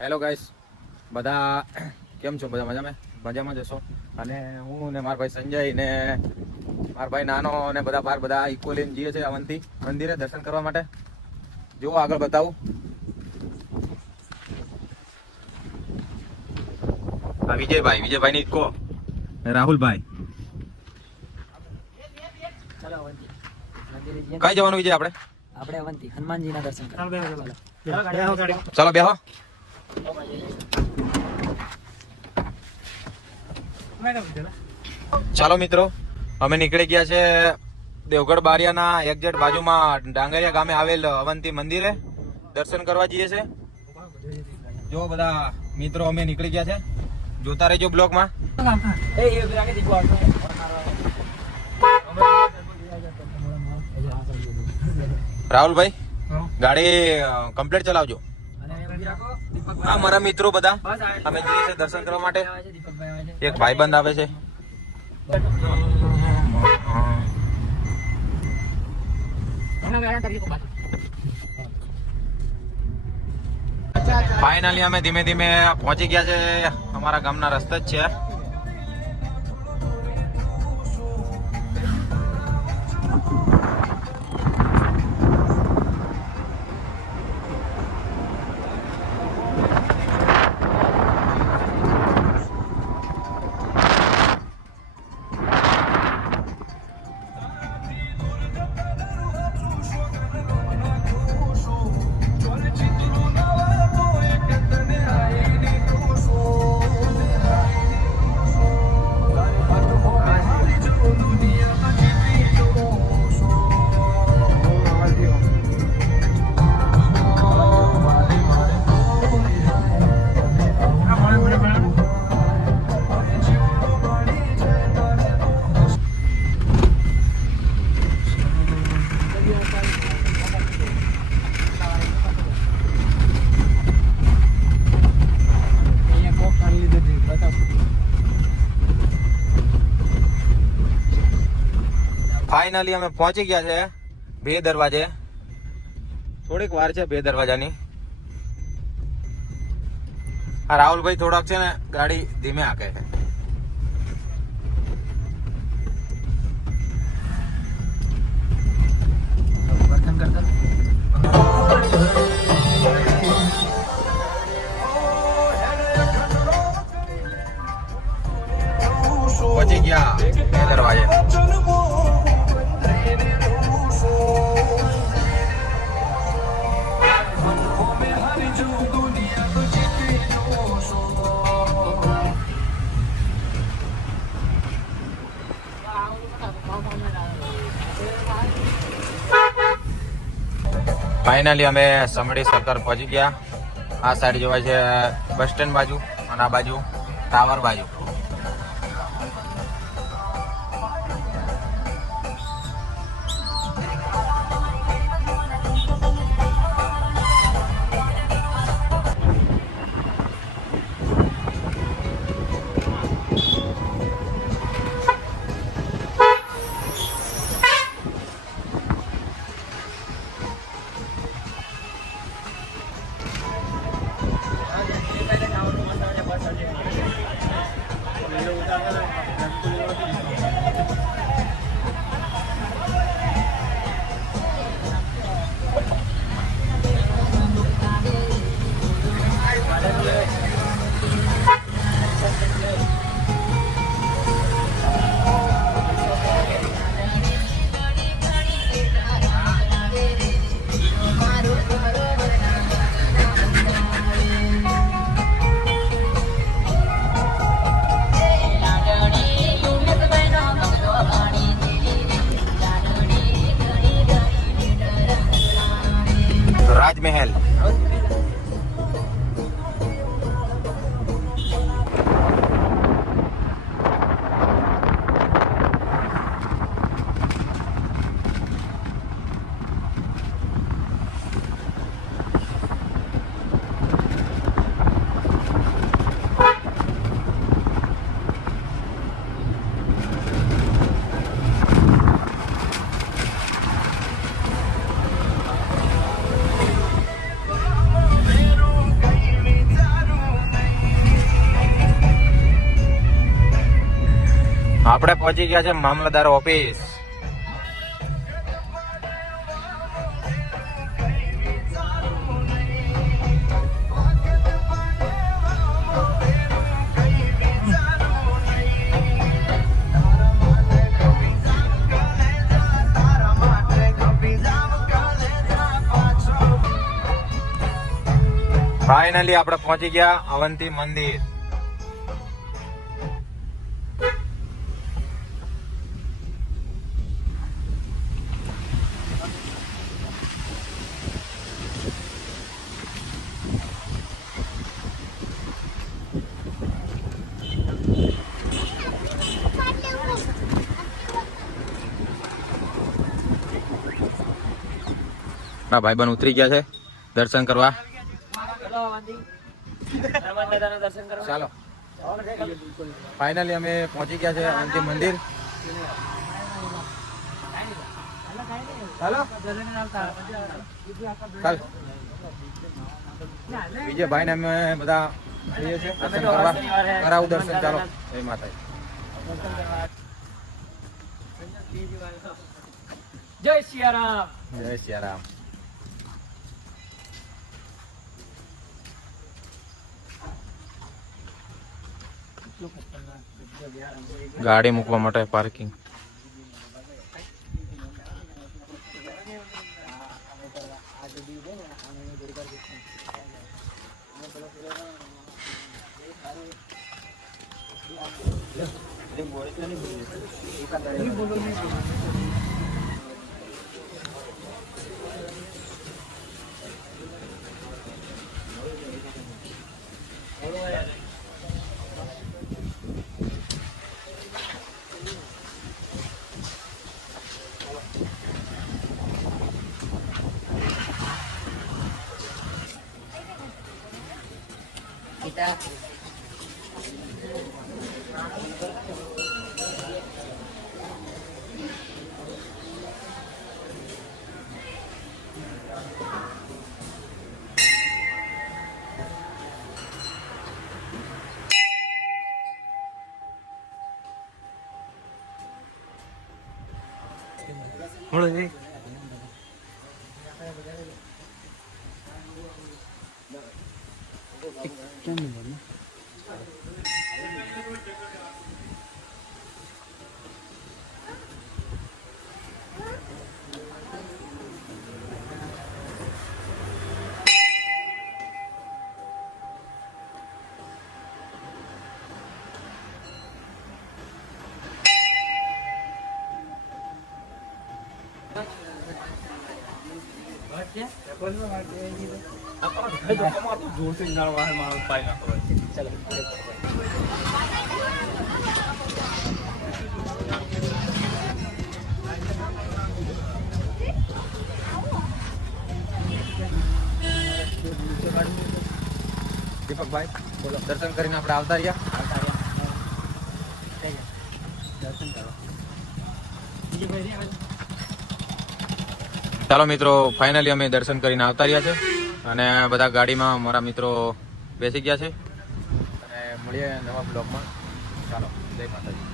Hello guys, બધા કેમ છો? બધા મજામાં જશો. અને હું ને મારા ભાઈ સંજય ને મારા ભાઈ નાનો અને બધા ઇક્વલી જઈએ છે અવંતી મંદિરે દર્શન કરવા માટે. જો આગળ બતાવું, આ વિજયભાઈ ની ઇકો, રાહુલભાઈ. કઈ જવાનું વિજય? આપણે અવંતી હનુમાનજીના દર્શન કરવા. ચાલો બેહો. ચાલો મિત્રો, અમે નીકળી ગયા છે દેવગઢ બારિયાના એક્ઝેક્ટ બાજુમાં ડાંગરિયા ગામે આવેલ અવંતી મંદિરે દર્શન કરવા જઈએ છે. જો બધા મિત્રો અમે નીકળી ગયા છે, જોતા રહેજો બ્લોગમાં. રાહુલભાઈ, ગાડી કમ્પ્લીટ ચલાવજો. હા, મારા મિત્રો બધા અમે જઈએ છીએ દર્શન કરવા માટે. એક ભાઈબંધ આવે છે. ફાઇનલી અમે ધીમે ધીમે પહોંચી ગયા છે. અમારા ગામના રસ્તે જ છે. ફાઇનલી અમે પહોંચી ગયા છે બે દરવાજે. થોડીક વાર છે બે દરવાજાની. આ રાહુલભાઈ થોડાક છે ને ગાડી ધીમે હાકે છે. પહોંચી ગયા બે દરવાજે. ફાઇનલી અમે સમડી સર્કલ પહોંચી ગયા. આ સાઈડ જોવાય છે બસ સ્ટેન્ડ બાજુ અને આ બાજુ ટાવર બાજુ. આપણે પહોંચી ગયા છે મામલતદાર ઓફિસ. ફાઇનલી આપણે પહોંચી ગયા અવંતી મંદિર. ભાઈબંધ ઉતરી ગયા છે દર્શન કરવા. ચાલો ફાઇનલી અમે પહોંચી ગયા છે અવંતી મંદિર. વિજયભાઈ ને અમે બધા જઈએ છીએ દર્શન કરવા. કરાવું દર્શન. ચાલો જય માતાજી. જય સિયારામ. જય સિયારામ. ગાડી મૂકવા માટે પાર્કિંગ. દીપકભાઈ બોલો. દર્શન કરીને આપણે આવતા રહ્યા. દર્શન કરો. ચાલો મિત્રો ફાઇનલી અમે દર્શન કરીને આવતા રહ્યા છે અને બધા ગાડીમાં મારા મિત્રો બેસી ગયા છે અને મળીએ નવા બ્લોગમાં. ચાલો જય માતાજી.